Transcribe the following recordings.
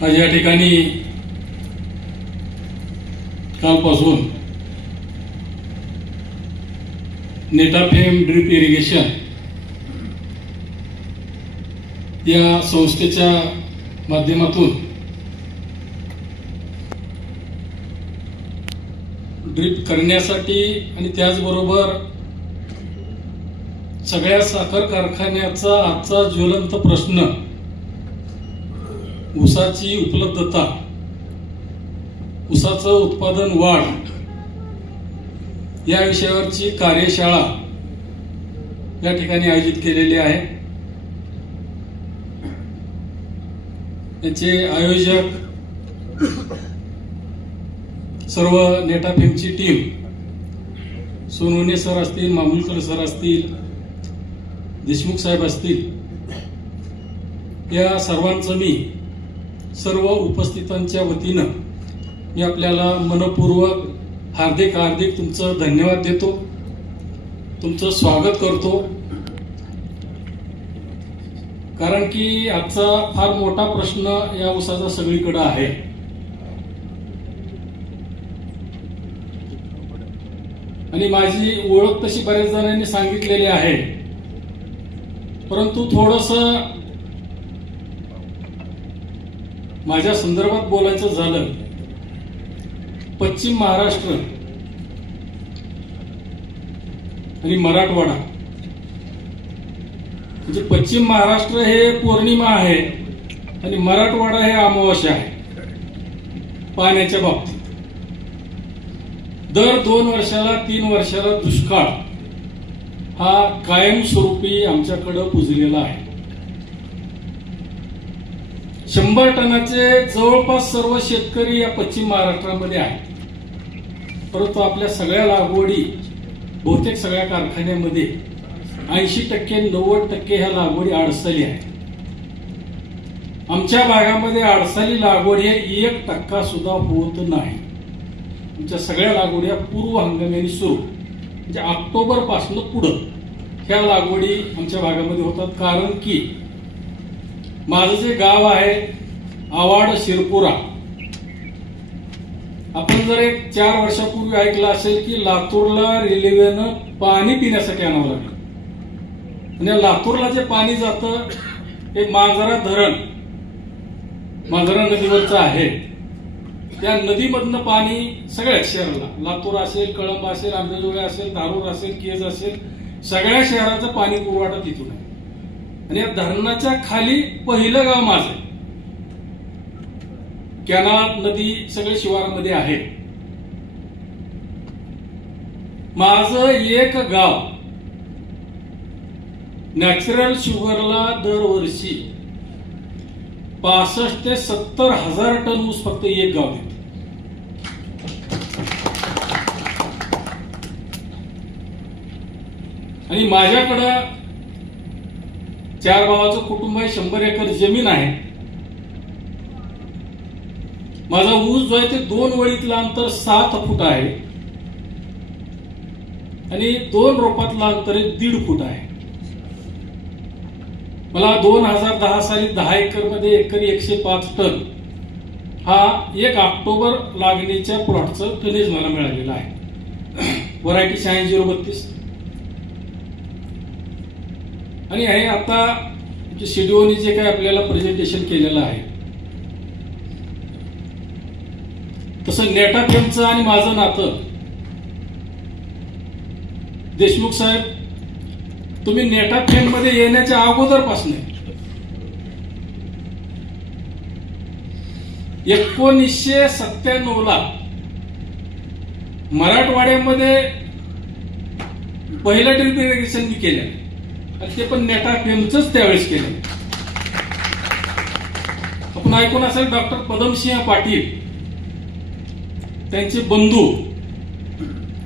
आज या ठिकाणी कालपासून नेटाफेम ड्रिप इरिगेशन या संस्थेच्या माध्यमातून ड्रिप करण्यासाठी आणि त्याचबरोबर सगळ्या साखर कारखान्याचा आजचा ज्वलंत प्रश्न ऊसाची उपलब्धता, ऊसाचं उत्पादन वाढ या विषयावरची कार्यशाळा या ठिकाणी आयोजित केलेली आहे। याचे आयोजक सर्व नेटाफेमची टीम, सोनवणे सर असतील, मामूलकर सर असतील, देशमुख साहेब असतील, या सर्वांचं मी सर्व उपस्थितांच्या वतीनं मी आपल्याला मनपूर्वक हार्दिक तुमचं धन्यवाद देतो, तुमचं स्वागत करतो। कारण की आजचा फार मोठा प्रश्न या ऊसाचा सगळीकडे आहे। आणि माझी ओळख तशी बऱ्याच जणांनी सांगितलेली आहे, परंतु थोडंसं माझ्या संदर्भात बोलायचं झालं, पश्चिम महाराष्ट्र आणि मराठवाडा म्हणजे पश्चिम महाराष्ट्र हे पौर्णिमा आहे आणि मराठवाडा हे अमावस्या आहे पाण्याच्या बाबतीत। दर 2 वर्षाला 3 वर्षाला दुष्काळ हा कायमस्वरूपी आमच्याकडे पुजलेला आहे। 100 टनाचे जवळपास सर्व शेतकरी या पश्चिम महाराष्ट्रामध्ये आहेत, परंतु आपल्या सगळ्या लागवडी बहुतेक सगळ्या कारखान्यामध्ये 80% 90% ह्या लागवडी आडसाली आहेत। आमच्या भागामध्ये आडसाली लागवड हे 1% सुद्धा होत नाही। आमच्या सगळ्या लागवडी पूर्व हंगामाने सुरू म्हणजे ऑक्टोबर पासून पुढे ह्या लागवडी आमच्या भागामध्ये होतात। कारण की माझं जे गाव आहे आवाड शिरपुरा, आपण जर एक 4 वर्षापूर्वी ऐकलं असेल की लातूरला रेल्वेनं पाणी पिण्यासाठी आणावं लागलं आणि लातूरला जे पाणी जातं हे मांजरा धरण, मांजरा नदीवरचं आहे। त्या नदीमधनं पाणी सगळ्या शहराला, लातूर असेल, कळंब असेल, आंबेजोगाई असेल, धारूर असेल, केज असेल, सगळ्या शहराचा पाणी पुरवठा तिथून आहे। आणि या धरणाच्या खाली पहिलं गाव माझं, कॅनाल नदी सगळे शिवारामध्ये आहे। माझं एक गाव नॅचरल शुगरला दरवर्षी 65 ते 70 हजार टन ऊस फक्त एक गाव देते। आणि माझ्याकडं 4 भावाचं कुटुंब आहे, 100 एकर जमीन आहे। माझा ऊस जो आहे ते 2 वळीतलं अंतर 7 फूट आहे आणि 2 रोपातलं अंतर 1.5 फूट आहे। मला 2010 साली 10 एकर मध्ये एकरी 105 टन हा 1 ऑक्टोबर लागणीच्या प्लॉटचं टनेज मला मिळालेलं आहे। व्हरायटी 8632 आणि हे आता शेड्यूलने जे काही आपल्याला प्रेझेंटेशन केलेलं आहे तसं नेटाफेमचं आणि माझं नातं, देशमुख साहेब तुम्ही नेटाफेम मध्ये येण्याच्या अगोदरपासून 1997 ला मराठवाड्यामध्ये पहिलं ड्रिप इरिगेशन मी केलं आणि ते पण नेटाफेमचंच त्यावेळेस केलं। आपण ऐकून असेल डॉक्टर पदमसिंह पाटील त्यांचे बंधू,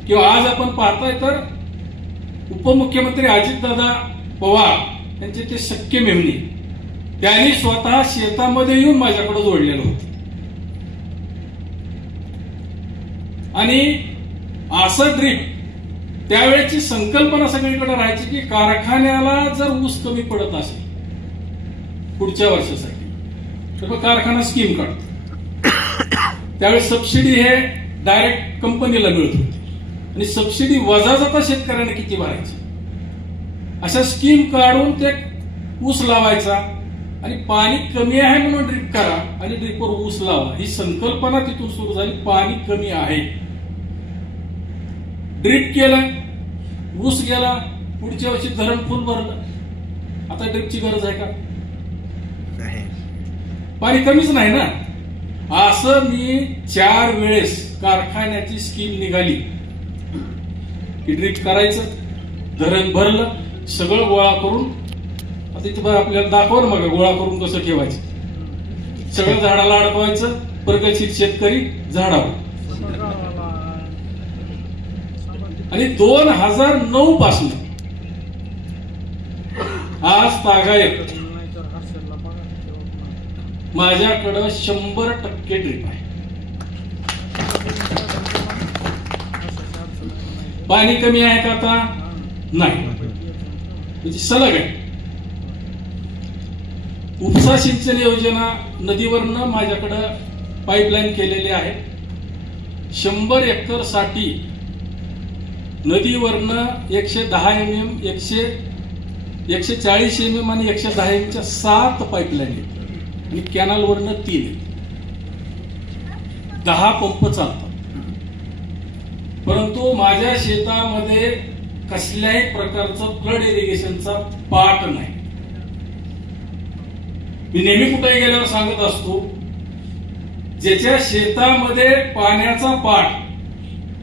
किंवा आज आपण पाहताय तर उपमुख्यमंत्री अजितदादा पवार यांचे ते सख्खे मेमणे, त्यांनी स्वतः शेतामध्ये येऊन माझ्याकडे जोडलेलं होतं। आणि असं ड्रिप त्यावेळेची संकल्पना सगळीकडे राहायची की कारखान्याला जर ऊस कमी पडत असेल पुढच्या वर्षासाठी तर मग कारखाना स्कीम काढतो. त्यावेळेस सबसिडी हे डायरेक्ट कंपनीला मिळत होती आणि सबसिडी वजा जाता शेतकऱ्यांना किती भरायची. अशा स्कीम काढून ते ऊस लावायचा आणि पाणी कमी आहे म्हणून ड्रीप करा आणि ड्रीपवर ऊस लावा, ही संकल्पना तिथून सुरू झाली. पाणी कमी आहे, ड्रीप केलं, ऊस गेला, पुढच्या वर्षी धरण फुल भरलं. आता ड्रीपची गरज आहे का? पाणी कमीच नाही ना. असं मी 4 वेळेस कारखान्याची स्कीम निघाली की ड्रीप करायचं, धरण भरलं, सगळं गोळा करून, आता इथं आपल्याला दाखवलं मग गोळा करून कसं ठेवायचं, सगळं झाडाला अडकवायचं, प्रगतशील शेतकरी झाडावर. आणि 2009 पासून आज तागायत माझ्याकडं 100% ड्रीप आहे. पाणी कमी आहे का आता? नाही, म्हणजे सलग आहे. उपसा सिंचन योजना नदीवरनं माझ्याकडं पाईपलाईन केलेली आहे. 100 एकर साठी नदीवरनं 110 mm, 140 mm आणि 110 mm 7 पाईपलाईन आहेत आणि कॅनलवरनं 3 आहेत. 10 पंप चालतात. परंतु माझ्या शेतामध्ये कसल्याही प्रकारचं फ्लड इरिगेशनचा पाट नाही. मी नेहमी कुठेही गेल्यावर सांगत असतो, ज्याच्या शेतामध्ये पाण्याचा पाट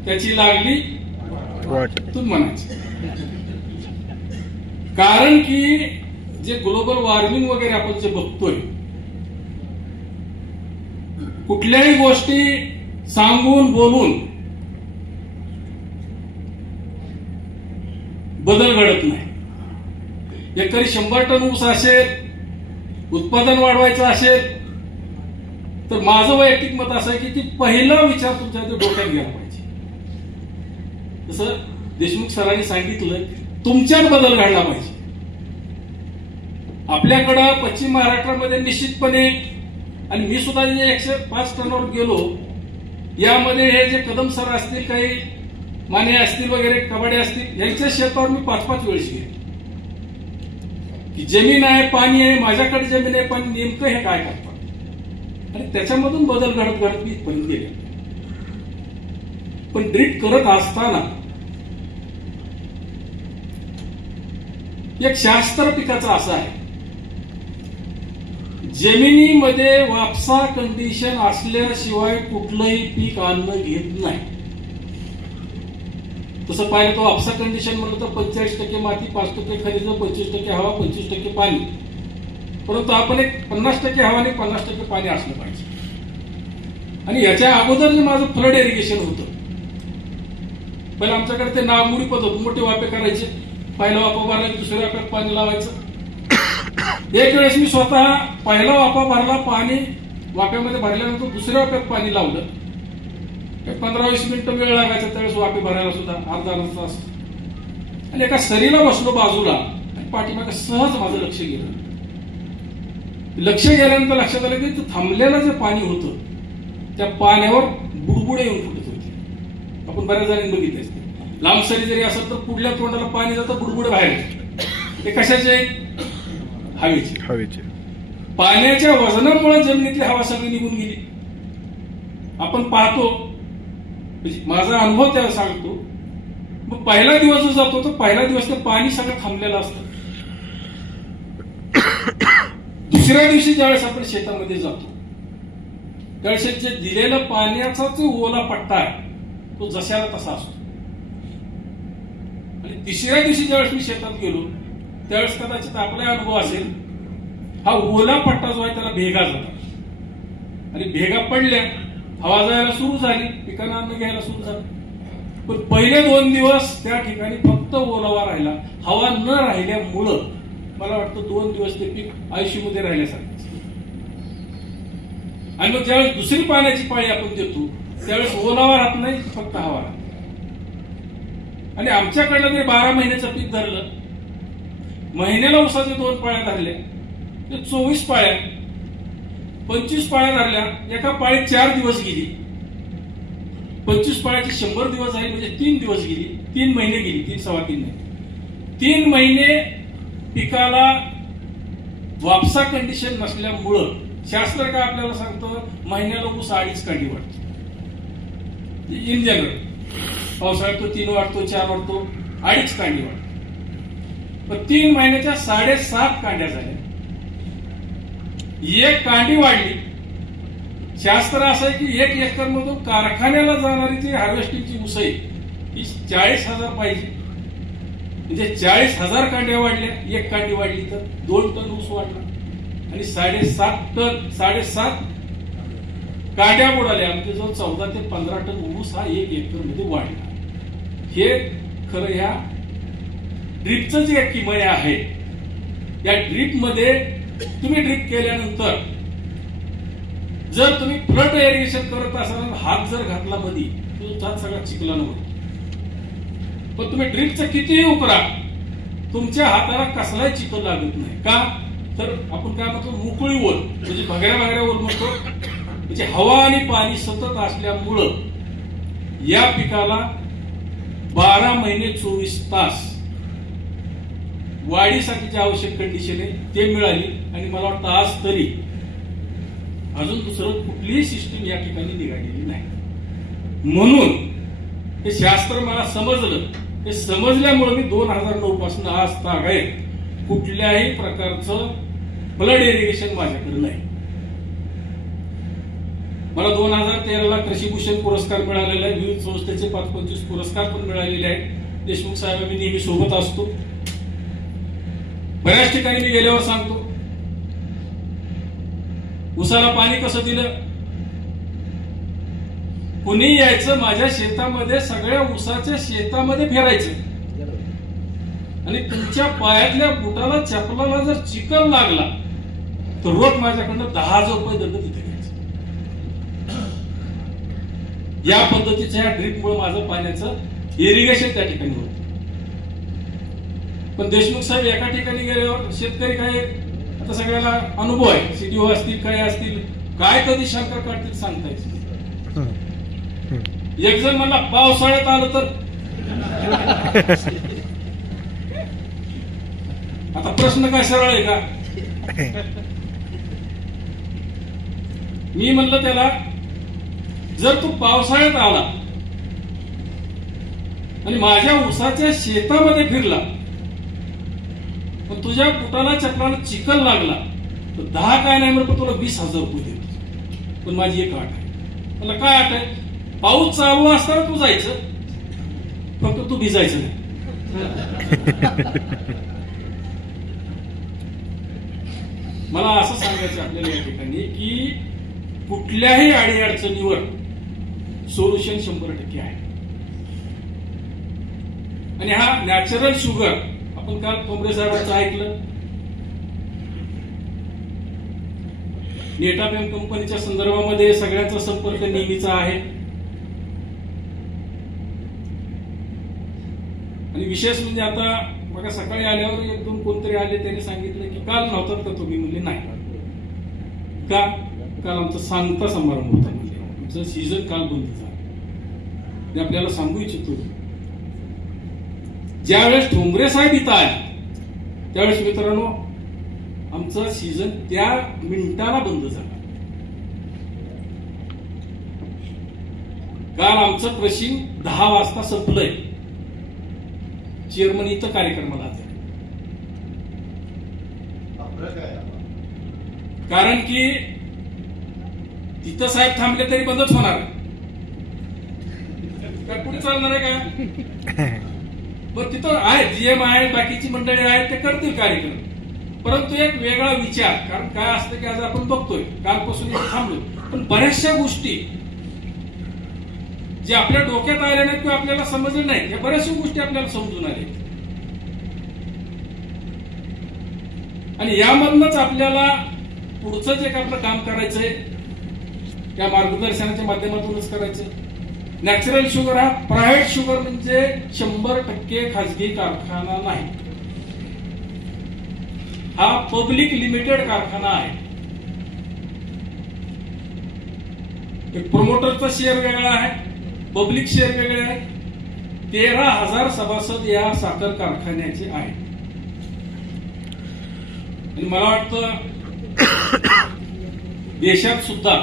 त्याची लागली तुम्ही म्हणायचं. कारण की जे ग्लोबल वॉर्मिंग वगैरे आपण जे बघतोय, कुठल्याही गोष्टी सांगून बोलून बदल घडत नाही. एकरी 100 टन ऊस असेल, उत्पादन वाढवायचं असेल, तर माझं वैयक्तिक मत असं आहे की ती पहिला विचार तुमच्या डोक्यात घ्यायला पाहिजे. तसं देशमुख सरांनी सांगितलं, तुमच्यात बदल घडला पाहिजे. आपल्याकडं पश्चिम महाराष्ट्रामध्ये निश्चितपणे, आणि मी सुद्धा जे 105 टनवर गेलो, यामध्ये हे जे कदम सर असतील, काही माने असतील वगैरे, कबाडे असतील, यांच्या शेतावर मी 5-5 वेळेस गेलो की जमीन आहे, पाणी आहे, माझ्याकडे जमीन आहे, पण नेमकं हे काय करतात, आणि त्याच्यामधून बदल घडत घडत मी इथपर्यंत गेले. पण ड्रीप करत असताना एक शास्त्र पिकाचं असं आहे, जमिनीमध्ये वापसा कंडिशन असल्याशिवाय कुठलंही पीक अन्न घेत नाही. तसं पाहिलं तर वापसा कंडिशन म्हणलं तर 45% माती, 5% खनिज, 25% हवा, 25% पाणी. परंतु आपण एक 50% हवा आणि 50% पाणी असलं पाहिजे. आणि याच्या अगोदर जे माझं फ्लड इरिगेशन होतं, पहिलं आमच्याकडे ते नागमोडी पद्धत, मोठे वाफे करायचे, पहिला वाफा भरला की दुसऱ्या वाफ्यात पाणी लावायचं. एक वेळेस मी स्वतः पहिला वाफा भरला, पाणी वाफ्यामध्ये भरल्यानंतर दुसऱ्या वाफ्यात पाणी लावलं. 15-20 मिनिटं वेळ लागायचा त्यावेळेस वाफे भरायला सुद्धा, अर्धा तास. आणि एका सरीला बसलो बाजूला आणि पाठीमागे सहज माझं लक्ष गेलं. लक्ष गेल्यानंतर लक्षात आलं की थांबलेलं जे पाणी होतं, त्या पाण्यावर बुडबुडे येऊन फुटत होते. आपण बऱ्याच जणांनी बघितले असते, लांब सरी जरी असेल तर पुढल्या तोंडाला पाणी जातं, बुडबुडे बाहेर येतात. ते कशाचे? हवेचे. पाण्याच्या वजनामुळे जमिनीतली हवा सगळी निघून गेली. आपण पाहतो, माझा अनुभव त्याला सांगतो. मग पहिला दिवस जो जातो तो पहिला दिवस तर पाणी सगळं थांबलेलं असतं. दुसऱ्या दिवशी ज्यावेळेस आपण शेतामध्ये जातो, त्यावेळेस जे दिलेलं पाण्याचा जो ओला पट्टा आहे तो जशाला तसा असतो. आणि तिसऱ्या दिवशी ज्यावेळेस मी शेतात गेलो, त्यावेळेस कदाचित आपला अनुभव असेल, हा ओला पट्टा जो आहे त्याला भेगा जातात. आणि भेगा पडल्या, हवा जायला सुरू झाली, पिकांना अन्न घ्यायला सुरू झालं. पण पहिले 2 दिवस त्या ठिकाणी फक्त ओलावा राहिला. हवा न राहिल्यामुळं मला वाटतं 2 दिवस ते पीक आयुष्यामध्ये राहिल्यासारखं. आणि मग ज्यावेळेस दुसरी पाण्याची पाळी आपण देतो, त्यावेळेस ओलावा राहत नाही, फक्त हवा राहते. आणि आमच्याकडलं ते 12 महिन्याचं पीक धरलं, महिन्याला उसाचे 2 पाळ्या धरल्या, ते 24 पाळ्या. 25 पाळ्या धरल्या, एका पाळीत 4 दिवस गेली, 25 पाळ्याचे 100 दिवस झाले म्हणजे 3 दिवस गेली, 3 महिने गेली, 3.25 महिने. 3 महिने पिकाला वापसा कंडिशन नसल्यामुळं शास्त्र काय आपल्याला सांगतं, महिन्याला ऊस 2.5 कांडी वाढतो इन जनरल. पावसाळ्यात तो 3 वाढतो, 4 वाढतो, 2.5 कांडी वाढतो. पण 3 महिन्याच्या 7.5 कांड्या झाल्या, 1 कांडी वाढली. शास्त्र असं आहे की 1 एकर मधून कारखान्याला जाणारी जी हार्वेस्टिंगची ऊस आहे ही 40,000 पाहिजे, म्हणजे 40,000 कांड्या वाढल्या, 1 कांडी वाढली तर 2 टन ऊस वाढला आणि 7.5 कांड्या बुडाल्या, म्हणजे जो 14 ते 15 टन ऊस हा 1 एकर मध्ये वाढला. हे खरं ह्या ड्रीपचं जे किमया आहे, या ड्रीप मध्ये तुम्ही ड्रीप केल्यानंतर जर तुम्ही फ्लड इरिगेशन करत असाल, हात जर घातला मध्ये तो हात सगळा चिखलानं होतो. पण तुम्ही ड्रीपचं कितीही उकरा, तुमच्या हाताला कसलाही चिखल लागत नाही. का तर आपण काय म्हणतो, मोकळी ओल, म्हणजे भगऱ्या ओल म्हणतो, म्हणजे हवा आणि पाणी सतत असल्यामुळं या पिकाला 12 महिने 24 तास वाढीसाठी जे आवश्यक कंडिशन आहे ते मिळाली. आणि मला वाटतं आज तरी अजून दुसरं कुठलीही सिस्टीम या ठिकाणी निघालेली नाही. म्हणून हे शास्त्र मला समजलं, हे समजल्यामुळे मी 2009 पासून आज तागायत कुठल्याही प्रकारचं फ्लड इरिगेशन माझ्याकडे नाही. मला 2013ला कृषीभूषण पुरस्कार मिळालेला आहे, विविध संस्थेचे 25 पुरस्कार पण मिळालेले आहेत. देशमुख साहेब मी नेहमी सोबत असतो, बऱ्याच ठिकाणी मी गेल्यावर सांगतो. ऊसाला पाणी कसं दिलं, कुणी यायचं माझ्या शेतामध्ये, सगळ्या ऊसाच्या शेतामध्ये फिरायचं आणि तुमच्या पायातल्या बुटाला चपलाला जर चिखल लागला तर रोज माझ्याकडनं 10,000 रुपये दंड तिथे घ्यायचं. या पद्धतीच्या ड्रीपमुळे माझं पाण्याचं इरिगेशन त्या ठिकाणी होतं. पण देशमुख साहेब एका ठिकाणी गेल्यावर शेतकरी काय, आता सगळ्याला अनुभव आहे, सीडीओ असतील काय असतील, काय कधी शंका काढतील सांगता येत. एक जण म्हणला पावसाळ्यात आलं तर, आता प्रश्न काय सरळ आहे का? मी म्हणलं त्याला, जर तू पावसाळ्यात आला आणि माझ्या ऊसाच्या शेतामध्ये फिरला पण तुझ्या बुटाला चपलाला चिखल लागला तर 10 काय नाही म्हणून तुला 20,000 रुपये देतो. पण माझी एक अट आहे. मला काय अट आहे, पाऊस चालू असताना तू जायचं, फक्त तू भिजायचं नाही. मला असं सांगायचं आपल्याला या ठिकाणी की कुठल्याही अडीअडचणीवर सोल्युशन 100% आहे. आणि हा नॅचरल शुगर, आपण काल कोंबडे साहेबांचं ऐकलं, नेटापेम कंपनीच्या संदर्भामध्ये सगळ्यांचा संपर्क नेहमीचा आहे. आणि विशेष म्हणजे आता बघा, सकाळी आल्यावर 1-2 कोणतरी आले, त्यांनी सांगितलं की काल नव्हतात का तुम्ही? म्हणले नाही. का? काल आमचा सांगता समारंभ होता, म्हणजे आमचं सीझन काल बंद झालं. मी आपल्याला सांगू इच्छितो, ज्यावेळेस ठोंबरे साहेब इथं आले त्यावेळेस मित्रांनो आमचं सीझन त्या मिनिटाला बंद झालं. काल आमचं क्रशिंग 10 वाजता संपलंय. चेअरमन इथं कार्यक्रमाला आले, कारण की तिथं साहेब थांबले तरी बंदच होणार, काय पुढे चालणार आहे का? पण तिथं आहे, जीएम आहे, बाकीची मंडळी आहेत, ते करतील कार्यक्रम. परंतु एक वेगळा विचार, कारण काय असतं की आज आपण बघतोय, कालपासून इथे थांबलो, पण बऱ्याचशा गोष्टी जे आपल्या डोक्यात आल्या नाहीत किंवा आपल्याला समजलं नाही, या बऱ्याचशा गोष्टी आपल्याला समजून आल्या. आणि यामधनच आपल्याला पुढचं जे आपलं काम करायचंय त्या मार्गदर्शनाच्या माध्यमातूनच करायचं. नॅचरल शुगर हा प्रायव्हेट शुगर म्हणजे 100% खाजगी कारखाना नाही, हा पब्लिक लिमिटेड कारखाना आहे. एक प्रोमोटरचा शेअर वेगळा आहे, पब्लिक शेअर वेगळे आहे. 13,000 सभासद या साखर कारखान्याचे आहेत. आणि मला वाटतं देशात सुद्धा,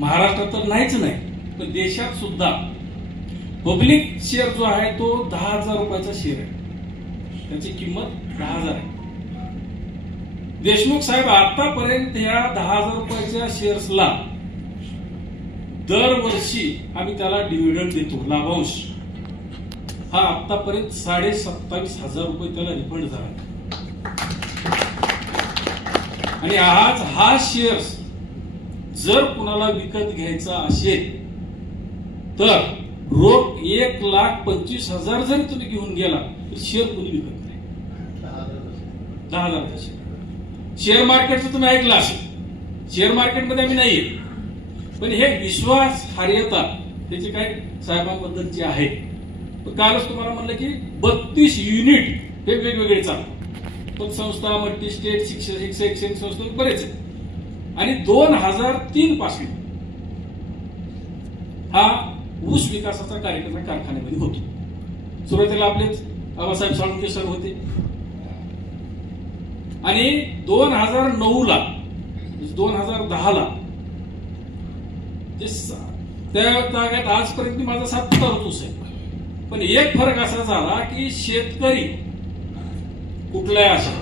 महाराष्ट्रात तर नाहीच नाही, पण देशात सुद्धा पब्लिक शेअर जो आहे तो 10,000 रुपयाचा शेअर आहे. त्याची किंमत 10,000 आहे. देशमुख साहेब आतापर्यंत या 10,000 रुपयाच्या शेअर्सला दरवर्षी आम्ही त्याला डिव्हिडंड देतो, लाभांश. हा आतापर्यंत 27,500 रुपये त्याला रिफंड झाला. आणि आज हा शेअर्स जर कुणाला विकत घ्यायचा असेल तर रोख 1,25,000 जरी तुम्ही घेऊन गेला तर शेअर कुणी विकत नाही. 10,000चा शेअर. शेअर मार्केटचं तुम्ही ऐकलं असेल, शेअर मार्केटमध्ये आम्ही नाहीये, पण हे विश्वासार्हता त्याची काय साहेबांबद्दलची आहे. कालच तुम्हाला म्हणलं की 32 युनिट हे वेगवेगळे चालतात. पतसंस्था, मल्टी स्टेट, शैक्षणिक संस्था बरेच आहेत. आणि 2003 पासून हा ऊस विकासाचा कार्यक्रम कारखान्यामध्ये होतो. सुरुवातीला आपलेच आबासाहेब साळुंखे सर होते आणि 2009ला 2010ला त्या जागेत आजपर्यंत माझा 7 ऊस आहे. पण एक फरक असा झाला की शेतकरी कुठलाही असा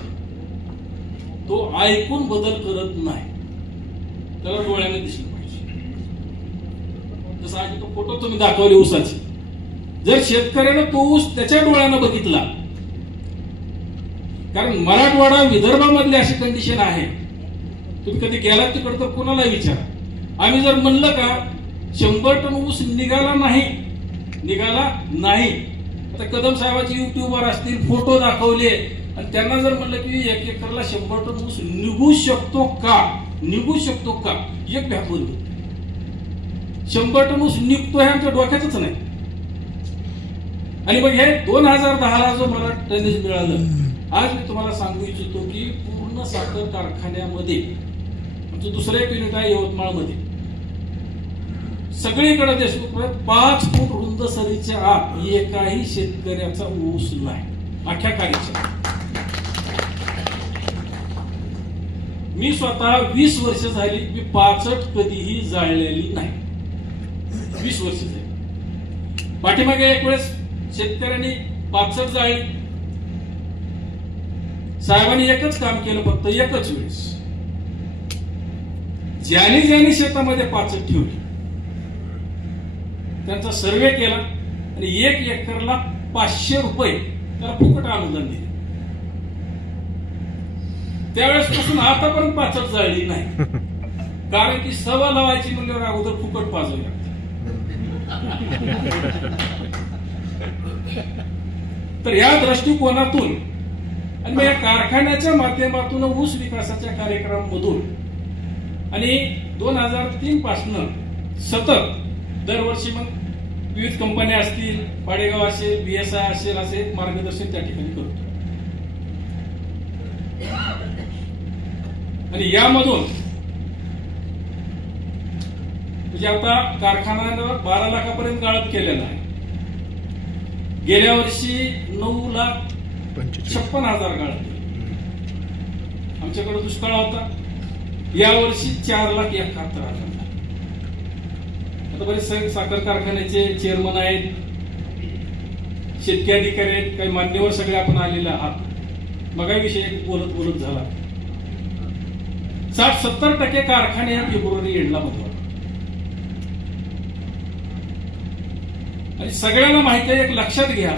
तो ऐकून बदल करत नाही, त्याला डोळ्याने दिसलं पाहिजे. जसं आज तो फोटो तुम्ही दाखवले ऊसाचे, जर शेतकऱ्यानं तो ऊस त्याच्या डोळ्यानं बघितला, कारण मराठवाडा विदर्भामधली अशी कंडिशन आहे, तुम्ही कधी गेलात तिकडे तर कोणाला विचारा. आम्ही जर म्हणलं का 100 टन ऊस निघाला नाही, आता कदम साहेबांचे युट्यूबवर असतील, फोटो दाखवले आणि त्यांना जर म्हणलं की 1 एकरला 100 टन ऊस निघू शकतो का, एक व्यापारी होते. 100 टन ऊस निघतो हे आमच्या डोक्यातच नाही. आणि मग हे 2010ला जो मला टनेज मिळालं, आज मी तुम्हाला सांगू इच्छितो की पूर्ण साखर कारखान्यामध्ये आमचं दुसरं एक युनिट आहे यवतमाळमध्ये, सगळीकडे देशमुख 5 फूट रुंद सरीच्या आत एकाही शेतकऱ्याचा ऊस नाही अख्ख्या कार्यक्षेत्रात. मी स्वतः 20 वर्ष झाली मी पाचट कधीही जाळलेली नाही. 20 वर्ष झाली. पाठीमागे एक वेळेस शेतकऱ्यांनी पाचट जाळली. साहेबांनी एकच काम केलं, फक्त एकच वेळेस. ज्याने शेतामध्ये पाचट ठेवली त्यांचा सर्वे केला आणि 1 एकरला 500 रुपये त्याला फुकट अनुदान दिले. त्यावेळेस पासून आतापर्यंत पाचट जाळली नाही, कारण की सभा लावायची म्हणल्यावर अगोदर फुकट पाजवली लागते. तर या दृष्टिकोनातून आणि मग या कारखान्याच्या माध्यमातून ऊस विकासाच्या कार्यक्रमामधून आणि 2003 पासून सतत दरवर्षी मग विविध कंपन्या असतील, पाडेगाव असेल, BSI असेल, असे मार्गदर्शन त्या ठिकाणी करतो. आणि यामधून म्हणजे आता कारखान्यानं 12 लाखापर्यंत गाळप केलेला आहे. गेल्या वर्षी 9,56,000 गाळप. आमच्याकडे दुष्काळ होता, यावर्षी 4,71,000. आता बरेच साखर कारखान्याचे चेअरमन आहेत, शेतकरी अधिकारी आहेत, काही मान्यवर सगळे आपण आलेले आहात. मगाविषयी बोलत झाला. 60-70% कारखाने फेब्रुवारी एंडला बंद होतात. आणि सगळ्यांना माहिती आहे, एक लक्षात घ्या,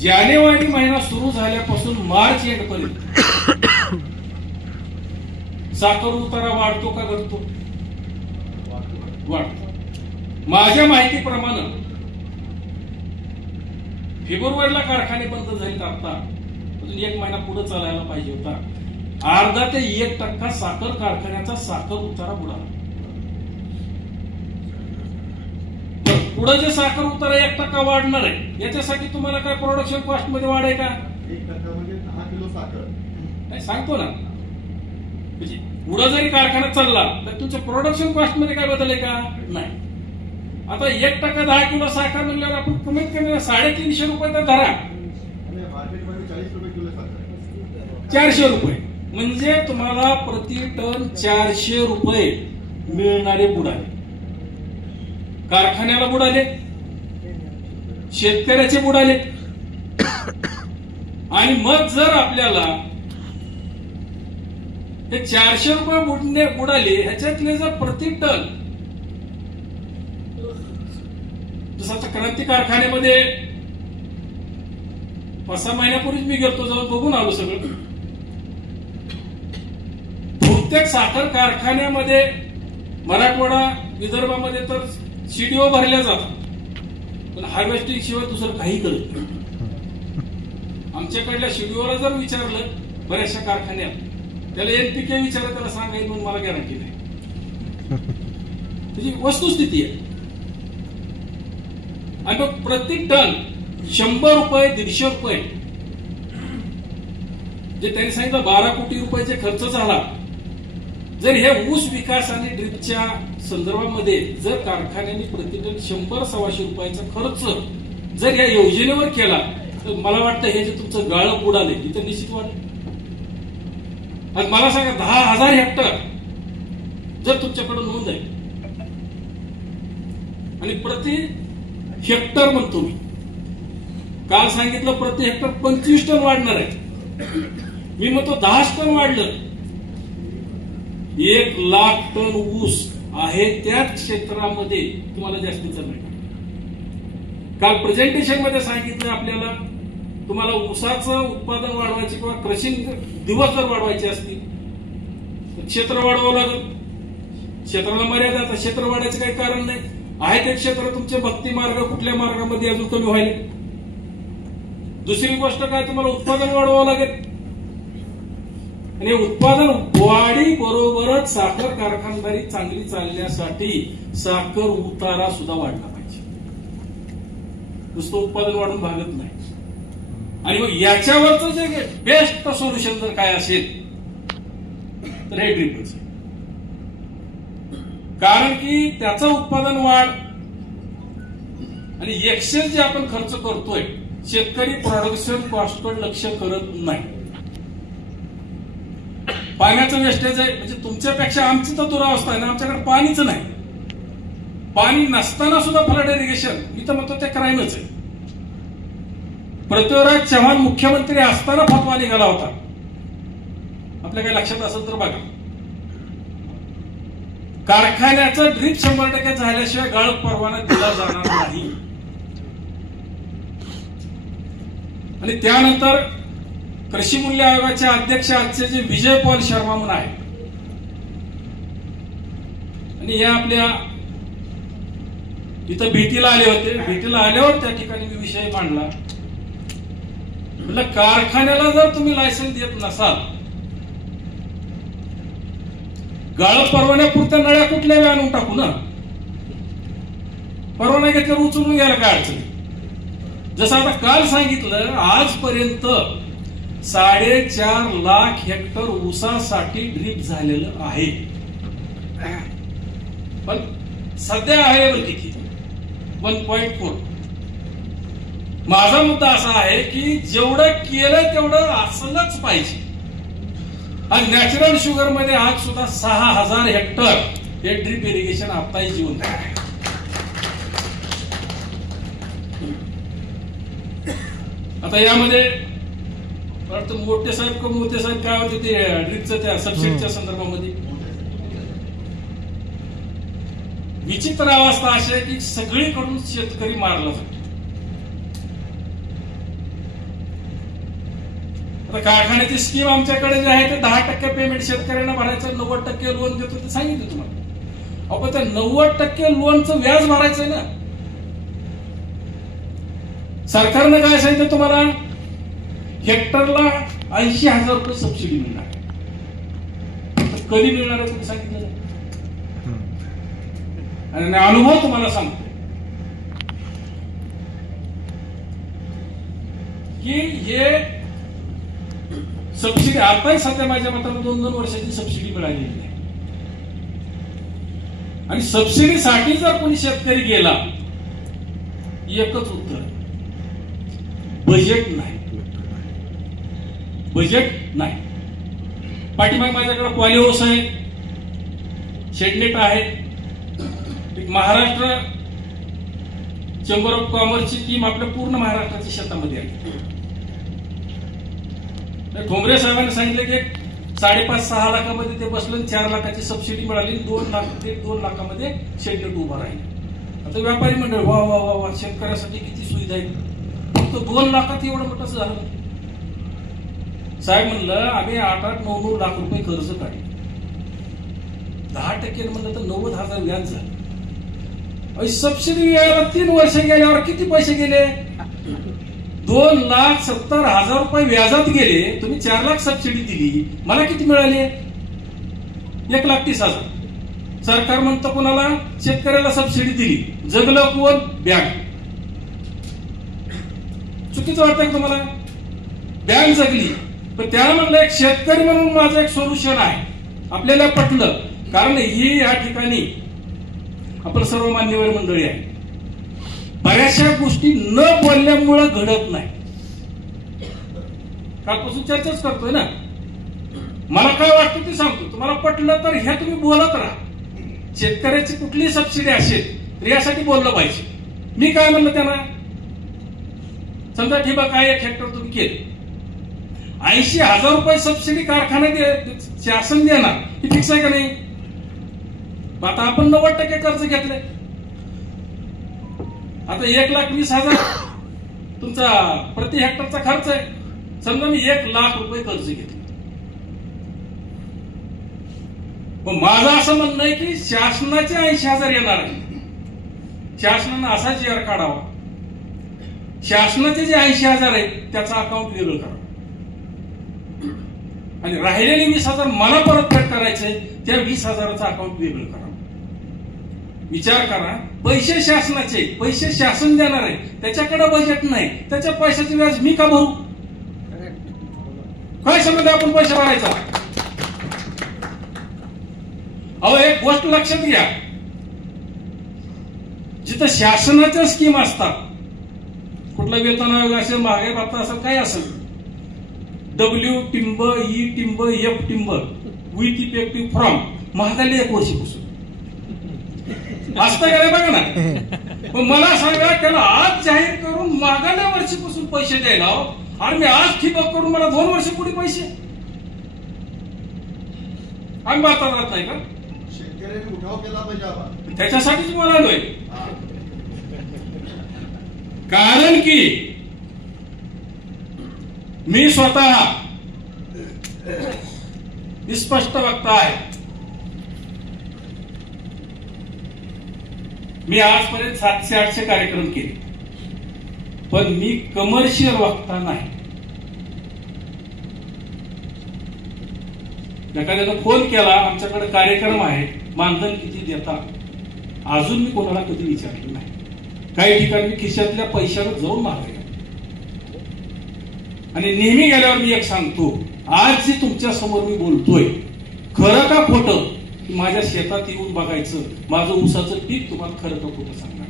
जानेवारी महिना सुरू झाल्यापासून मार्च एंड पर्यंत साखर उतारा वाढतो का घटतो? वाढतो. माझ्या माहितीप्रमाणे फेब्रुवारीला कारखाने बंद झाले, आता अजून 1 महिना पुढे चालायला पाहिजे होता. 0.5 ते 1% साखर कारखान्याचा साखर उतारा बुडाला. पुढे जे साखर उतारा 1% वाढणार आहे, याच्यासाठी तुम्हाला काय प्रोडक्शन कॉस्ट मध्ये वाढ आहे का? 1% म्हणजे 10 किलो साखर. नाही सांगतो ना, म्हणजे पुढे जरी कारखाना चालला तर तुमच्या प्रोडक्शन कॉस्ट मध्ये काय बदल आहे का? नाही. आता 1% 10 किलो साखर म्हणल्यावर आपण कमीत कमी 350 रुपये तर धरा, 400 रुपये म्हणजे तुम्हाला प्रति टन 400 रुपये मिळणारे बुडाले. कारखान्याला बुडाले, शेतकऱ्याचे बुडाले. आणि मग जर आपल्याला हे 400 रुपये बुडाले, ह्याच्यातले जर प्रति टन, जसं आता क्रांती कारखान्यामध्ये 5-6 महिन्यापूर्वीच मी गेलो, जाऊन बघून आलो सगळं. बहुतेक साखर कारखान्यामध्ये मराठवाडा विदर्भामध्ये तर सीडीओ भरल्या जातात, पण हार्वेस्टिंग शिवाय दुसरं काही करत नाही. आमच्याकडल्या सीडीओला जर विचारलं बऱ्याचशा कारखान्यात, त्याला एनपीके विचारलं, त्याला सांगायला म्हणून मला गॅरंटी नाही. त्याची वस्तुस्थिती आहे. आणि मग प्रति टन 100 रुपये 150 रुपये जे त्यांनी सांगितलं 12 कोटी रुपयाचे खर्च झाला. जर हे ऊस विकास आणि ड्रिपच्या संदर्भामध्ये जर कारखान्यांनी प्रति टन 100-125 रुपयाचा खर्च जर या योजनेवर केला, तर मला वाटतं हे जे तुमचं गाळं बुडाले इथं निश्चित वाढेल. आणि मला सांगा 10,000 हेक्टर जर तुमच्याकडे नोंद आहे आणि प्रति हेक्टर म्हणतो मी, काल सांगितलं प्रति हेक्टर 25 टन वाढणार आहे, मी म्हणतो 10 टन वाढलं. 1 लाख टन ऊस आहे त्याच क्षेत्रामध्ये तुम्हाला जास्तीचा मिळणार. काल प्रेझेंटेशन मध्ये सांगितलं आपल्याला, तुम्हाला ऊसाचं उत्पादन वाढवायचे किंवा क्रशिंग दिवस जर वाढवायचे असतील तर क्षेत्र वाढवावं लागेल. क्षेत्राला मर्यादा, आता क्षेत्र वाढायचं काही कारण नाही. आहे ते क्षेत्र तुमचे भक्ती मार्ग कुठल्या मार्गामध्ये अजून कमी व्हायले. दुसरी गोष्ट काय, तुम्हाला उत्पादन वाढवावं लागेल. आणि उत्पादन वाढी बरोबरच साखर कारखानदारी चांगली चालण्यासाठी साखर उतारा सुद्धा वाढला पाहिजे. नुसतं उत्पादन वाढून भागत नाही. आणि मग याच्यावरचं जे बेस्ट सोल्युशन जर काय असेल तर हे ड्रिपच. कारण की त्याचं उत्पादन वाढ आणि एक्सेस जे आपण खर्च करतोय, शेतकरी प्रोडक्शन कॉस्टकडे लक्ष करत नाही. पाण्याचं वेस्टेज आहे, म्हणजे तुमच्यापेक्षा आमची तर दुरावस्था आहे ना, आमच्याकडे पाणीच नाही. पाणी नसताना सुद्धा फ्लड इरिगेशन, मी तर म्हणतो ते क्राईमच आहे. पृथ्वीराज चव्हाण मुख्यमंत्री असताना फतवा निघाला होता, आपल्या काही लक्षात असेल तर बघा. कारखान्याचं ड्रीप 100% झाल्याशिवाय गाळप परवाना दिला जाणार नाही. आणि त्यानंतर कृषी मूल्य आयोगाचे अध्यक्ष आजचे जे विजय पॉल शर्मा म्हणून आहे, आणि या आपल्या इथं भेटीला आले होते. भेटीला आल्यावर त्या ठिकाणी मी विषय मांडला. म्हटलं कारखान्याला जर तुम्ही लायसन्स देत नसाल, गाळप परवान्यापुरत्या नळ्या कुठल्या आणून टाकू ना, परवाना घेतल्यावर उचलून घ्यायला काय अडचण. जसं आता काल सांगितलं, आजपर्यंत 4.5 लाख हेक्टर ऊसासाठी ड्रीप झालेलं आहे. पण सध्या आहे किती 1.4. माझा मुद्दा असा आहे की जेवढं केलं तेवढं असलंच पाहिजे. आणि नॅचरल शुगर मध्ये आज सुद्धा 6,000 हेक्टर हे ड्रीप इरिगेशन आताही जिवंत आहे. आता यामध्ये मोठे साहेब काय होते ते ड्रीपचं त्या सबसिडीच्या संदर्भामध्ये विचित्र अवस्था अशी आहे की सगळीकडून शेतकरी मारला जातो. आता कारखान्याची स्कीम आमच्याकडे जे आहे ते 10% पेमेंट शेतकऱ्यांना भरायचं, 90% लोन देतो ते सांगितलं तुम्हाला. अहो त्या 90% लोनचं व्याज भरायचंय ना. सरकारनं काय सांगितलं तुम्हाला, हेक्टरला 80,000 रुपये सबसिडी मिळणार. कधी मिळणार आहे तुम्ही सांगितलं नाही. आणि अनुभव तुम्हाला सांगतो की हे सबसिडी आताही सध्या माझ्या मतानं 2-2 वर्षाची सबसिडी मिळालेली आहे. आणि सबसिडीसाठी जर कोणी शेतकरी गेला, एकच उत्तर, बजेट नाही. बजेट नाही. पाठीमागे माझ्याकडे पॉलिओस आहे, शेडनेट आहे, एक महाराष्ट्र चेंबर ऑफ कॉमर्सची टीम आपल्या पूर्ण महाराष्ट्राच्या शेतामध्ये आहे. ठोंबरे साहेबांनी सांगितलं की 5.5-6 लाखामध्ये ते बसलं, 4 लाखाची सबसिडी मिळाली, 2 लाखामध्ये शेडनेट उभा राहील. आता व्यापारी मंडळ वा वा वा वा, शेतकऱ्यासाठी किती सुविधा आहेत, फक्त 2 लाखात एवढं मोठं झालं. साहेब म्हणलं आम्ही 8-9 लाख रुपये कर्ज काढले, 10% म्हणलं तर 90,000 व्याज झालं. सबसिडी यायला 3 वर्ष गेल्यावर किती पैसे गेले? 2,70,000 रुपये व्याजात गेले. तुम्ही 4 लाख सबसिडी दिली, मला किती मिळाले? 1,30,000. सरकार म्हणतं कोणाला? शेतकऱ्याला सबसिडी दिली. जगलं कोण? बँक. चुकीचं वाटतंय तुम्हाला? बँक जगली. पण त्याला म्हणलं एक शेतकरी म्हणून माझं एक सोल्युशन आहे. आपल्याला पटलं, कारण ही या ठिकाणी आपण सर्व मान्यवर मंडळी आहे. बऱ्याचशा गोष्टी न बोलल्यामुळे घडत नाही. कालपासून चर्चाच करतोय ना. मला काय वाटतं ते सांगतो. तुम्हाला पटलं तर हे तुम्ही बोलत राहा. शेतकऱ्याची कुठली सबसिडी असेल तर यासाठी बोललं पाहिजे. मी काय म्हणलं त्यांना, समजा ठिबक आहे, 1 हेक्टर तुम्ही केले, 80,000 रुपये सबसिडी कारखान्यात शासन देणार, ही फिक्स आहे का नाही? आता आपण 90% कर्ज घेतलंय. आता 1,20,000 तुमचा प्रति हेक्टरचा खर्च आहे. समजा मी 1 लाख रुपये कर्ज घेतले. माझं असं म्हणणं आहे की शासनाचे 80,000 येणार आहे. शासनानं असा GR काढावा, शासनाचे जे 80,000 आहेत त्याचं अकाउंट वेगळं करावं, आणि राहिलेले 20,000 मला परतफेड करायचे, त्या 20,000चं अकाउंट वेगळं करावं. विचार करा, पैसे शासनाचे, पैसे शासन देणार आहे, त्याच्याकडे बजेट नाही, त्याच्या पैशाचे व्याज मी का भरू? काय समजलं आपण पैसे भरायचा? अहो एक गोष्ट लक्षात घ्या, जिथं शासनाच्या स्कीम असतात, कुठला वेतन आयोग असेल, महागाई भत्ता असेल, काय असेल, W टिंब, E टिंब, F टिंब, विथ इफेक्टिव्ह फ्रॉम महागाई 1 वर्षीपासून असतं का नाही बघा ना. पण मला सांगा, त्याला आज जाहीर करून मागाल्या वर्षीपासून पैसे द्यायला, आणि मी आज ठिबक करून मला 2 वर्ष पुढे पैसे, आम्ही बाता जात नाही का? शेतकऱ्यांनी उठाव केला पाहिजे. त्याच्यासाठीच बोलालोय. कारण की मी स्वतः स्पष्ट वक्ता आहे. मी आजपर्यंत 700-800 कार्यक्रम केले, पण मी कमर्शियल वक्ता नाही. एखाद्यानं फोन केला, आमच्याकडे कार्यक्रम आहे, मानधन किती देता, अजून मी कोणाला कधी विचारलं नाही. काही ठिकाणी खिशातल्या पैशावर जाऊन मागायला, आणि नेहमी गेल्यावर मी एक सांगतो, आज जे तुमच्या समोर मी बोलतोय, खरं का खोटं, माझ्या शेतात येऊन बघायचं, माझं ऊसाचं पीक तुम्हाला खरं का खोटं सांगणार.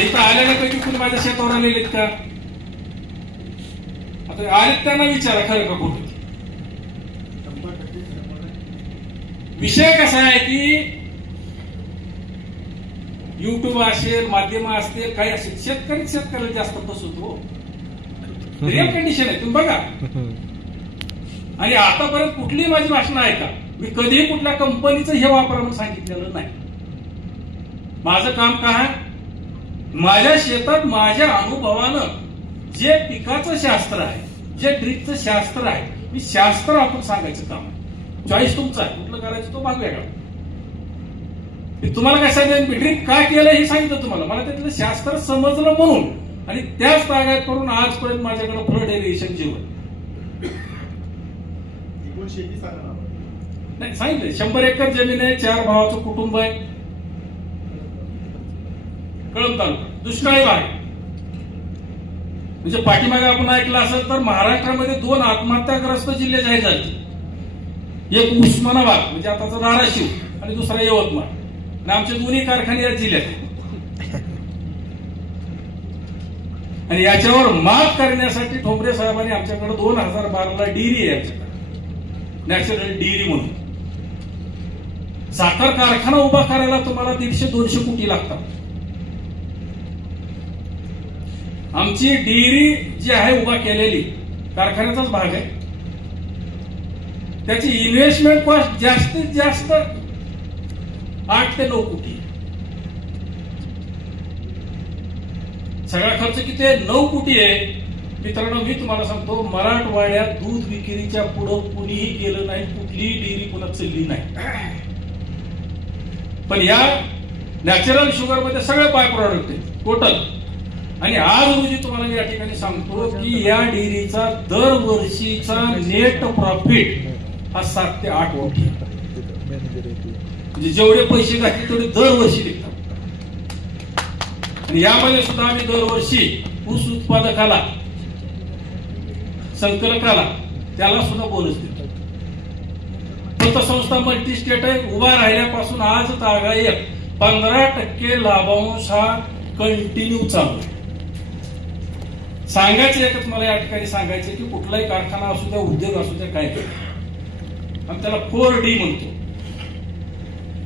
इथं आलेल्यापैकी कुणी माझ्या शेतावर आलेले आहेत का? आता आले त्यांना विचारा, खरं का खोटं. विषय कसा आहे की युट्यूब असेल, माध्यम असतील, काही असेल, शेतकऱ्याला जास्त फसवतो. रिअल कंडिशन आहे, तुम्ही बघा. आणि आतापर्यंत कुठलीही माझी भाषण आहे का, मी कधीही कुठल्या कंपनीचं हे वापरा म्हणून सांगितलेलं नाही. माझं काम काय, माझ्या शेतात माझ्या अनुभवानं जे पिकाचं शास्त्र आहे, जे ड्रीपचं शास्त्र आहे, मी शास्त्र आपण सांगायचं काम आहे. चॉईस तुमचा आहे, कुठलं करायचं तो भाग वेगळा. तुम्हाला काय सांगितलं, मी ड्रीप काय केलं हे सांगितलं तुम्हाला, मला त्यातलं शास्त्र समजलं म्हणून, आणि त्याच तागायत करून आजपर्यंत माझ्याकडे फ्लड इरिगेशन जीवन शेती सांगा नाही सांगितलं. 100 एकर जमीन आहे, 4 भावाचं कुटुंब आहे, कळंब तालुका, दुष्काळी भाग आहे. म्हणजे पाठीमागे आपण ऐकलं असेल तर महाराष्ट्रामध्ये 2 आत्महत्याग्रस्त जिल्हे जाहीर झाले. एक उस्मानाबाद म्हणजे आताचा धाराशिव आणि दुसरा यवतमाळ. आणि आमचे दोन्ही कारखाने या जिल्ह्यात. आणि याच्यावर मात करण्यासाठी ठोंबरे साहेबांनी आमच्याकडे 2012ला डेअरी आहे आमच्याकडे, नॅशनल डेअरी म्हणून. साखर कारखाना उभा करायला तुम्हाला 150-200 कोटी लागतात. आमची डेअरी जी आहे उभा केलेली कारखान्याचाच भाग आहे. त्याची इन्व्हेस्टमेंट कॉस्ट जास्तीत जास्त 8 ते 9 कोटी. सगळा खर्च किती आहे? 9 कोटी आहे. मित्रांनो, मी तुम्हाला सांगतो, मराठवाड्यात दूध विक्रीच्या पुढं कुणीही गेलं नाही, कुठलीही डेअरी पुन्हा चालली नाही. पण या नॅचरल शुगर मध्ये सगळे बाय प्रोडक्ट आहे टोटल. आणि आज रोजी तुम्हाला मी या ठिकाणी सांगतो की या डेअरीचा दरवर्षीचा नेट प्रॉफिट हा 7 ते 8 कोटी. म्हणजे जेवढे पैसे घातले तेवढे दरवर्षी निघतात. आणि यामध्ये सुद्धा आम्ही दरवर्षी ऊस उत्पादकाला, संकलकाला, त्याला सुद्धा बोनस देतो. पतसंस्था मल्टी स्टेट आहे. उभा राहिल्यापासून आज तागायत 15% लाभांश हा कंटिन्यू चालू आहे. सांगायचं एकच मला या ठिकाणी सांगायचं की कुठलाही कारखाना असू द्या, उद्योग असू द्या, काय आम्ही त्याला 4D म्हणतो.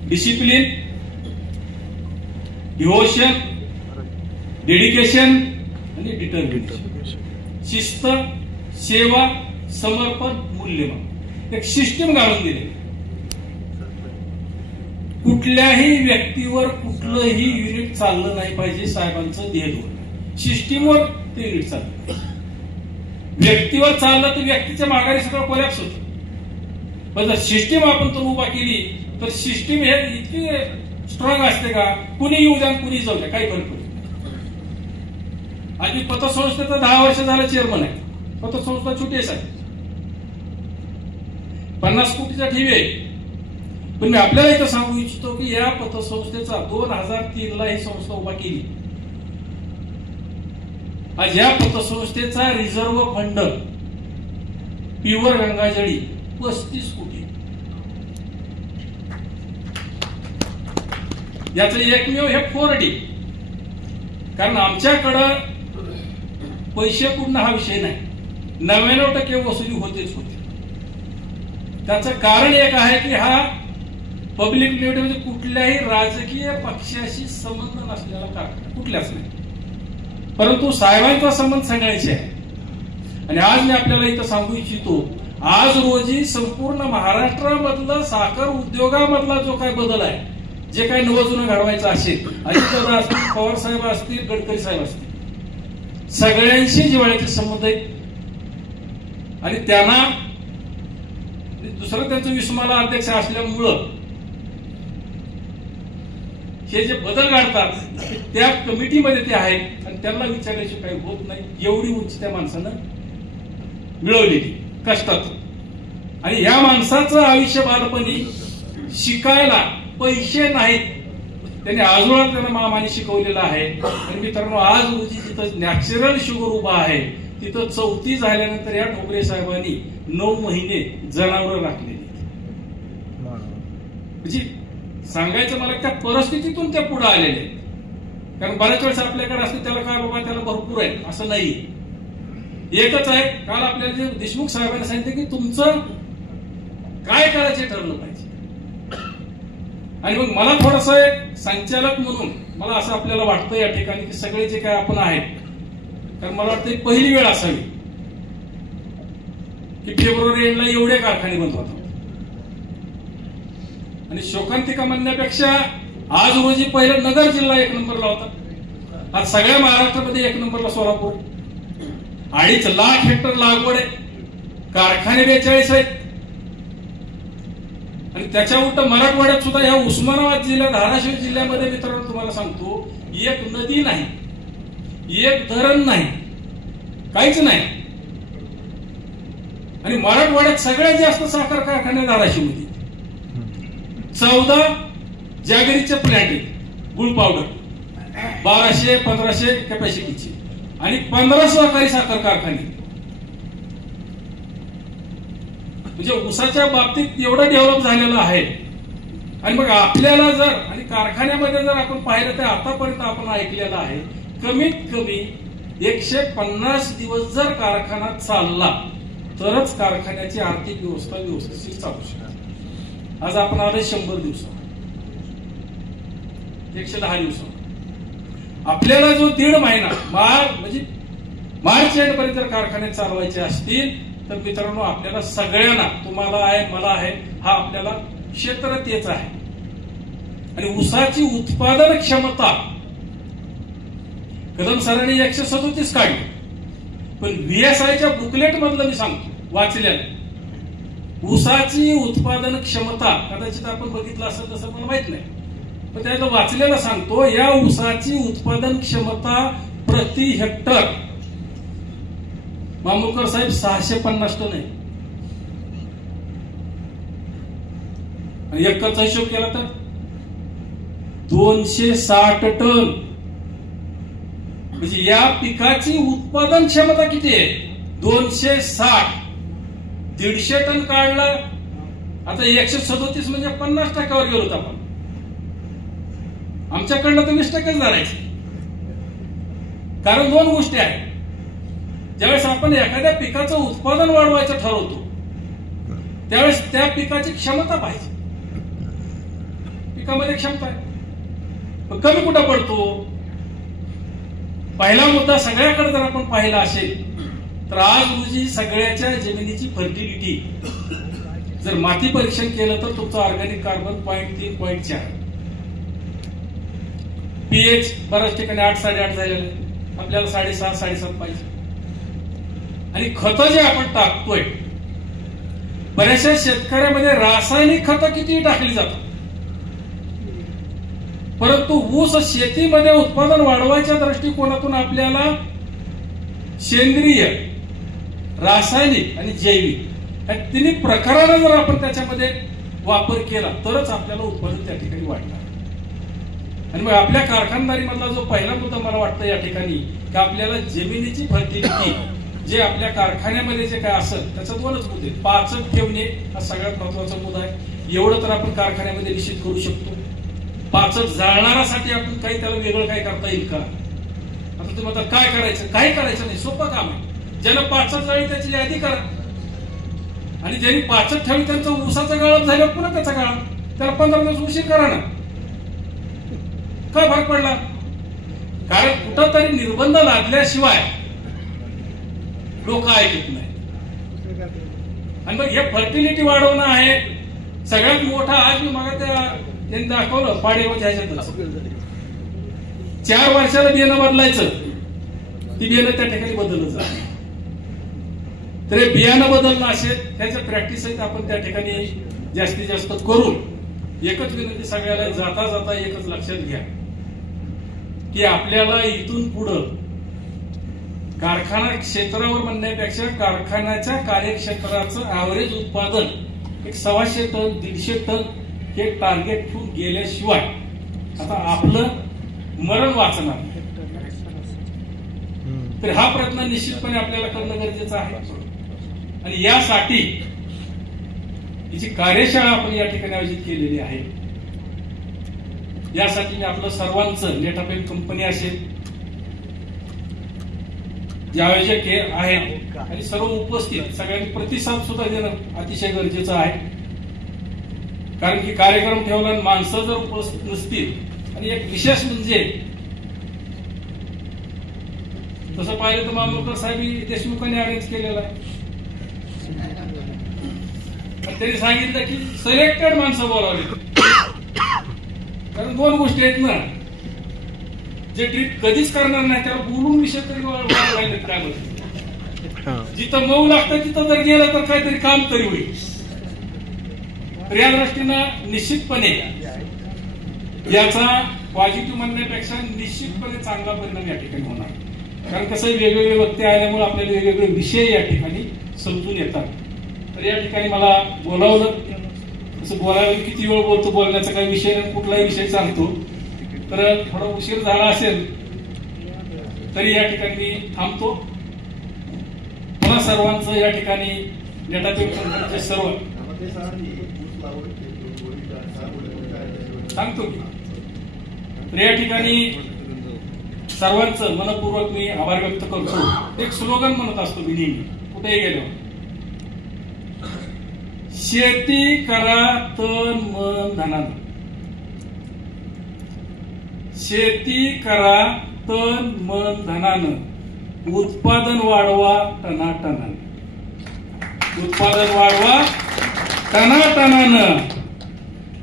डिसिप्लिन, डिव्होशन, डेडिकेशन आणि डिटर्मिनेशन. शिस्त, सेवा, समर्पण, मूल्यमान. एक सिस्टीम घालून दिली. कुठल्याही व्यक्तीवर कुठलंही युनिट चाललं नाही पाहिजे. साहेबांचं ध्येय धोरण सिस्टीमवर ते युनिट चाललं. व्यक्तीवर चाललं तर व्यक्तीच्या माघारी सगळं कोलॅप्स होतं. पण जर सिस्टीम आपण तर उभा केली तर सिस्टीम हे इतकी स्ट्रॉंग असते का कुणी येऊ द्या कुणी जाऊ द्या काही फरक पडत. आधी पतसंस्थेचं 10 वर्ष झालं चेअरमन आहे. पतसंस्था छोटी आहे, 50 कोटीचा ठेवी आहे. पण मी आपल्याला इथं सांगू इच्छितो की या पतसंस्थेचा 2003ला ही संस्था उभा केली. आज या पतसंस्थेचा रिझर्व्ह फंड प्युअर गंगाजळी 35 कोटी. याचं एकमेव हे 4D. कारण आमच्याकडं पैसे पूर्ण हा विषय नाही. 99% वसुली होतेच होते. त्याचं कारण एक आहे की हा पब्लिक लिमिटेड म्हणजे कुठल्याही राजकीय पक्षाशी संबंध नसलेला कारखाना कुठल्याच नाही. परंतु साहेबांचा संबंध सगळ्याशी आहे. आणि आज मी आपल्याला इथं सांगू इच्छितो, आज रोजी संपूर्ण महाराष्ट्रामधला साखर उद्योगामधला जो काय बदल आहे, जे काही नवजुनं घडवायचं असेल, अजितदादा असतील, पवार साहेब असतील, गडकरी साहेब असतील, सगळ्यांशी जिव्हाळ्याचे संबंध आहेत. आणि त्यांना दुसरं त्यांचं विस्माला अध्यक्ष असल्यामुळं हे जे बदल घडतात त्या कमिटीमध्ये ते आहेत आणि त्यांना विचारायची काही होत नाही. एवढी उंची त्या माणसानं मिळवलेली कष्टात. आणि या माणसाचं आयुष्य बालपणी शिकायला पैसे नाहीत, त्यांनी आजोळा त्यांना मामाने शिकवलेला आहे. आणि मित्रांनो, आज रोजी जिथं नॅचरल शुगर उभा आहे तिथं 34 झाल्यानंतर या ठोंबरे साहेबांनी 9 महिने जनावर राखलेली. म्हणजे सांगायचं मला त्या परिस्थितीतून त्या पुढे आलेले. कारण बऱ्याच वेळेस आपल्याकडे असते त्याला काय बाबा त्याला भरपूर आहे असं नाही. एकच आहे. काल आपल्याला जे देशमुख साहेबांनी सांगितलं की तुमचं काय करायचे ठरलं पाहिजे. आणि मग मला थोडस एक संचालक म्हणून मला असं आपल्याला वाटतं या ठिकाणी की सगळे जे काय आपण आहेत, कारण मला वाटतं पहिली वेळ असावी की फेब्रुवारी एंडला एवढे कारखाने बंद होतात. आणि शोकांतिका म्हणण्यापेक्षा आज रोजी पहिला नगर जिल्हा 1 नंबरला होता. आज सगळ्या महाराष्ट्रामध्ये 1 नंबरला सोलापूर. 2.5 लाख हेक्टर लागवड आहे. कारखाने 42 आहेत. आणि त्याच्या उलट मराठवाड्यात सुद्धा या उस्मानाबाद जिल्ह्यात, धाराशिव जिल्ह्यामध्ये मित्रांनो तुम्हाला सांगतो, एक नदी नाही, एक धरण नाही, काहीच नाही. आणि मराठवाड्यात सगळ्यात जास्त साखर कारखाने धाराशिवमध्ये 14 जॅगरीचे प्लॅन्ट आहेत. गुळ पावडर 1200-1500 कॅपॅसिटीची. आणि 15 सहकारी साखर कारखाने. म्हणजे ऊसाच्या बाबतीत एवढं डेव्हलप झालेलं आहे. आणि मग आपल्याला जर आणि कारखान्यामध्ये जर आपण पाहिलं तर आतापर्यंत आपण ऐकलेलं आहे कमीत कमी 150 दिवस जर कारखाना चालला तरच कारखान्याची आर्थिक व्यवस्था व्यवस्थित चालू शकते. आज आपण आलोय 100 दिवसावर, 110 दिवसावर. आपल्याला जो 1.5 महिना म्हणजे मार्च एंड पर्यंत जर कारखाने चालवायचे असतील तर मित्रांनो आपल्याला सगळ्यांना, तुम्हाला आहे, मला आहे, हा आपल्याला क्षेत्र तेच आहे. आणि ऊसाची उत्पादन क्षमता कदम सरांनी 137 काढली, पण VSIच्या बुकलेट मधलं मी सांगतो वाचलेलं, ऊसाची उत्पादन क्षमता कदाचित आपण बघितलं असेल तसं मला माहित नाही, पण त्याचं वाचलेलं सांगतो. या ऊसाची उत्पादन क्षमता प्रति हेक्टर मामुरकर साहेब 650 टन आहे. आणि एकरचा हिशोब केला तर 260 टन. म्हणजे या पिकाची उत्पादन क्षमता किती आहे? 260. 150 टन काढला. आता 137 म्हणजे 50% गेलो आपण. आमच्याकडनं तर 20% धरायचे. कारण 2 गोष्टी आहेत. ज्यावेळेस आपण एखाद्या पिकाचं उत्पादन वाढवायचं ठरवतो त्यावेळेस त्या पिकाची क्षमता पाहिजे. पिकामध्ये क्षमता आहे, पण कमी कुठं पडतो? पहिला मुद्दा सगळ्याकडे जर आपण पाहिला असेल तर आज रोजी सगळ्याच्या जमिनीची फर्टिलिटी जर माती परीक्षण केलं तर तुमचं ऑर्गॅनिक कार्बन 0.3 0.4, पीएच बऱ्याच ठिकाणी 8 8.5 झालेलं आहे. आपल्याला 6.5 7.5 पाहिजे. आणि खत जे आपण टाकतोय, बऱ्याचशा शेतकऱ्यामध्ये रासायनिक खतं किती टाकली जातात, परंतु ऊस शेतीमध्ये उत्पादन वाढवायच्या दृष्टिकोनातून आपल्याला सेंद्रिय, रासायनिक आणि जैविक या तिन्ही प्रकाराने जर आपण त्याच्यामध्ये वापर केला तरच आपल्याला उत्पादन त्या ठिकाणी वाढणार. आणि मग आपल्या कारखानदारीमधला जो पहिला मुद्दा मला वाटतं या ठिकाणी की आपल्याला जमिनीची फर्टिलिटी जे आपल्या कारखान्यामध्ये जे काय असेल त्याचा 2च मुद्दे. पाचट ठेवणे हा सगळ्यात महत्वाचा मुद्दा आहे. एवढं तर आपण कारखान्यामध्ये निश्चित करू शकतो. पाचट जाळणाऱ्यासाठी आपण काही त्याला वेगळं काय करता येईल का? आता तुम्ही आता काय करायचं? काही करायचं नाही, सोपं काम आहे. ज्याला पाचट जाळी त्याची यादी करा, आणि ज्यांनी पाचट ठेवली त्यांचं ऊसाचं गाळप झाल्यावर पुन्हा त्याचा गाळप, त्याला 15 दिवस उशीर करा ना. काय फरक पडला? कारण कुठंतरी निर्बंध लादल्याशिवाय लोक ऐकत नाही. आणि मग हे फर्टिलिटी वाढवणं आहे सगळ्यात मोठा. आज मी मग त्यांनी दाखवलं पाडेगावच्या ह्याच्यात 4 वर्षाला बियाणं बदलायचं, ती बियाणं त्या ठिकाणी बदललं जात. तर हे बियाणं बदलणं असेल त्याच्या प्रॅक्टिस आपण त्या ठिकाणी जास्तीत जास्त करून एकच विनंती सगळ्याला जाता जाता एकच लक्षात घ्या की आपल्याला इथून पुढं कारखाना क्षेत्रावर म्हणण्यापेक्षा कारखान्याच्या कार्यक्षेत्राचं ऍव्हरेज उत्पादन 125 टन 150 टन हे टार्गेट ठेवून गेल्याशिवाय आता आपलं मरण वाचणार. तर हा प्रयत्न निश्चितपणे आपल्याला करणं गरजेचं आहे. आणि यासाठी जी कार्यशाळा आपण या ठिकाणी आयोजित केलेली आहे यासाठी मी आपलं सर्वांचं नेटापेन कंपनी असेल, जे आयोजक आहेत आणि सर्व उपस्थित सगळ्यांनी प्रतिसाद सुद्धा देणं अतिशय गरजेचं आहे. कारण की कार्यक्रम ठेवला माणसं जर उपस्थित नसतील, आणि एक विशेष म्हणजे तसं पाहिलं तर मामुरकर साहेब देशमुखांनी अरेंज केलेला आहे. त्यांनी सांगितलं की सिलेक्टेड माणसं बोलावली. कारण 2 गोष्टी आहेत ना, जे ट्रीट कधीच करणार नाही त्याला बोलून विषय तरी राहिले काय म्हणतात. जिथं मऊ लागतं तिथं जर गेलं तर काहीतरी काम तरी होईल. तर या दृष्टीनं निश्चितपणे याचा पॉझिटिव्ह म्हणण्यापेक्षा निश्चितपणे चांगला परिणाम या ठिकाणी होणार. कारण कसं वेगवेगळे व्यक्ती आल्यामुळे आपल्याला वेगवेगळे विषय या ठिकाणी समजून येतात. तर या ठिकाणी मला बोलावलं, असं बोलायला किती वेळ बोलतो, बोलण्याचा काही विषय नाही, कुठलाही विषय सांगतो. तर थोडा उशीर झाला असेल तरी या ठिकाणी मी थांबतो. पुन्हा सर्वांचं या ठिकाणी डेटाबेस कंपनीचे सर्व ते सांगा की ऊस लागवड सांगतो की. तर या ठिकाणी सर्वांचं मनपूर्वक मी आभार व्यक्त करतो. एक स्लोगन म्हणत असतो मी नेहमी कुठेही गेलो, शेती करा तन मन धनानं. शेती करा तन मन धनानं, उत्पादन वाढवा टनाटनानं. उत्पादन वाढवा टनाटनानं,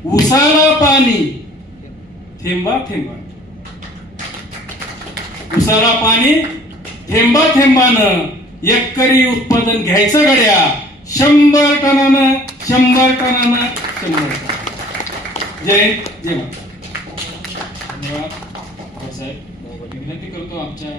उसाला पाणी थेंबा थेंबा. उसाला पाणी थेंबा थेंबानं, एकरी उत्पादन घ्यायचं गड्या 100 टनानं 100 टनानं 100 टन. जय हिंद, जय माता. धन्यवाद साहेब. विनंती करतो आमच्या